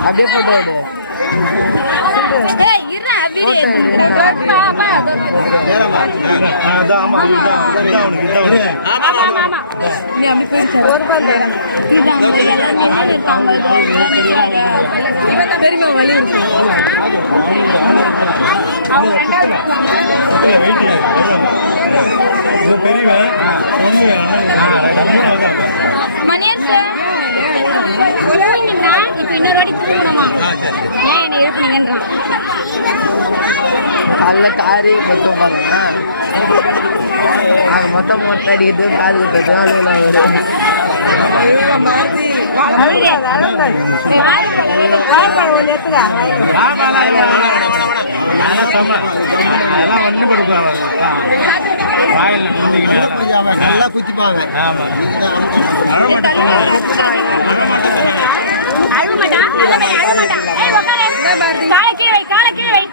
அப்படியே போட்டு ஒரு பெருமை வழி இன்னொரு வாட்டி தூங்கணுமா ஏன் என்ன எழுப்புனீங்கன்றான் காலைல காரி மொத்தம் பார்த்தோம்னா நாங்கள் மொத்தம் மொட்டை அடிக்கிறது காது குத்துறது அழுவ மாட்டான் அழுவ மாட்டான் காலை கீழே வை காலை கீழே வை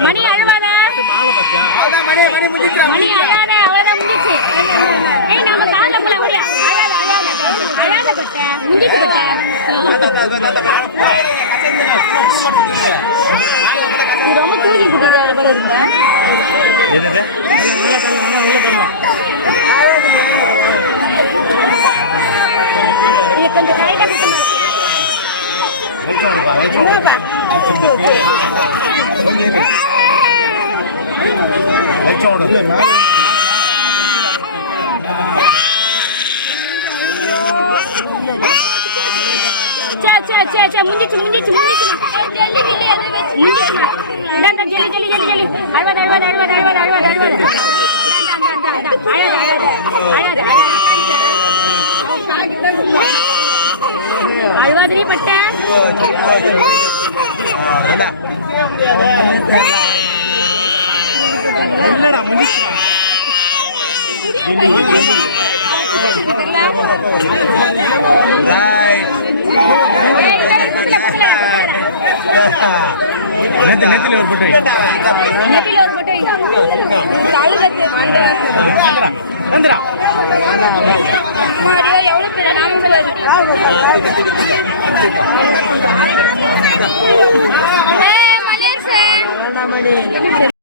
மணி அழுவாத மணி அழாத அவ்வளவுதான் முடிஞ்சிச்சு ஏய் நாம காட்ட போல வரியா அழாத அழாத அழாத பட்ட முடிஞ்சிச்சு பட்ட ரொம்ப தூக்கி குடிக்கிற போல இருந்த கொஞ்சம் கைட்டா என்னப்பா முடிஞ்சிச்சு அழுவாதிரி பட்ட நெத்தில ஒரு போட்டோ எவ்வளவு